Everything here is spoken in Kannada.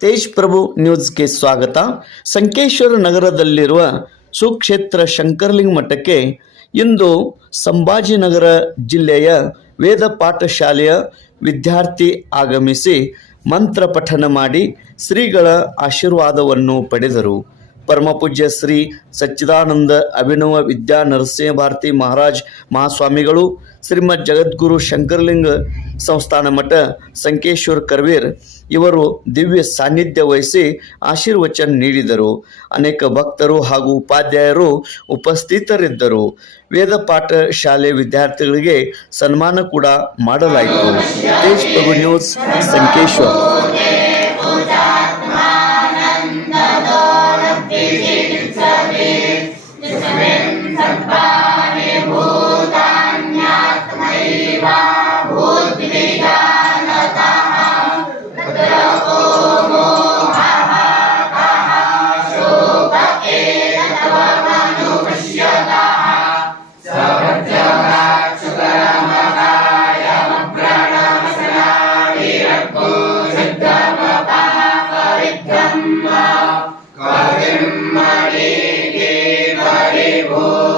ತೇಜ್ ಪ್ರಭು ನ್ಯೂಸ್ಗೆ ಸ್ವಾಗತ. ಸಂಕೇಶ್ವರ ನಗರದಲ್ಲಿರುವ ಸುಕ್ಷೇತ್ರ ಶಂಕರಲಿಂಗ ಮಠಕ್ಕೆ ಇಂದು ಸಂಭಾಜಿನಗರ ಜಿಲ್ಲೆಯ ವೇದ ಪಾಠಶಾಲೆಯ ವಿದ್ಯಾರ್ಥಿ ಆಗಮಿಸಿ ಮಂತ್ರ ಪಠನ ಮಾಡಿ ಶ್ರೀಗಳ ಆಶೀರ್ವಾದವನ್ನು ಪಡೆದರು. ಪರಮಪೂಜ್ಯ ಶ್ರೀ ಸಚ್ಚಿದಾನಂದ ಅಭಿನವ ವಿದ್ಯಾ ನರಸಿಂಹ ಭಾರತಿ ಮಹಾರಾಜ್ ಮಹಾಸ್ವಾಮಿಗಳು, ಶ್ರೀಮದ್ ಜಗದ್ಗುರು ಶಂಕರಲಿಂಗ ಸಂಸ್ಥಾನ ಮಠ ಸಂಕೇಶ್ವರ್ ಕರ್ವೀರ್ ಇವರು ದಿವ್ಯ ಸಾನ್ನಿಧ್ಯ ವಹಿಸಿ ಆಶೀರ್ವಚನ ನೀಡಿದರು. ಅನೇಕ ಭಕ್ತರು ಹಾಗೂ ಉಪಾಧ್ಯಾಯರು ಉಪಸ್ಥಿತರಿದ್ದರು. ವೇದ ಪಾಠ ಶಾಲೆ ವಿದ್ಯಾರ್ಥಿಗಳಿಗೆ ಸನ್ಮಾನ ಕೂಡ ಮಾಡಲಾಯಿತು. ತೇಜ್ ಪ್ರಭು ನ್ಯೂಸ್, ಸಂಕೇಶ್ವರ. कविं मणिके परिभू